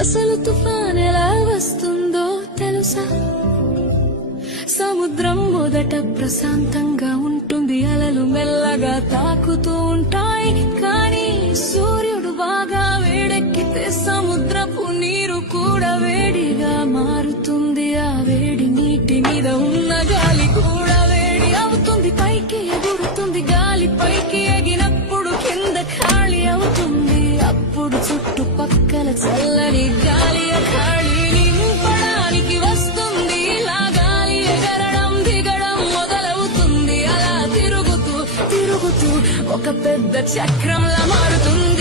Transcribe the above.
అసలు తుఫాన్ ఎలా వస్తుందో తెలుసా? సముద్రం మొదట ప్రశాంతంగా ఉంటుంది, అలలు మెల్లగా తాకుతూ ఉంటాయి. కానీ సూర్యుడు బాగా వేడెక్కితే సముద్రపు నీరు కూడా వేడిగా మారుతుంది. ఆ వేడి నీటి మీద ఉన్న గాలి కూడా వేడి అవుతుంది. పైకి ఎగురుతుంది, గాలి పైకి ఎగినప్పుడు కింద ఖాళీ అవుతుంది. అప్పుడు చుట్టుపక్కల చల్లని గాలి ఖాళీ నింపడానికి వస్తుంది. ఇలా గాలి ఎగరడం దిగడం మొదలవుతుంది. అలా తిరుగుతూ తిరుగుతూ ఒక పెద్ద చక్రంలా మారుతుంది.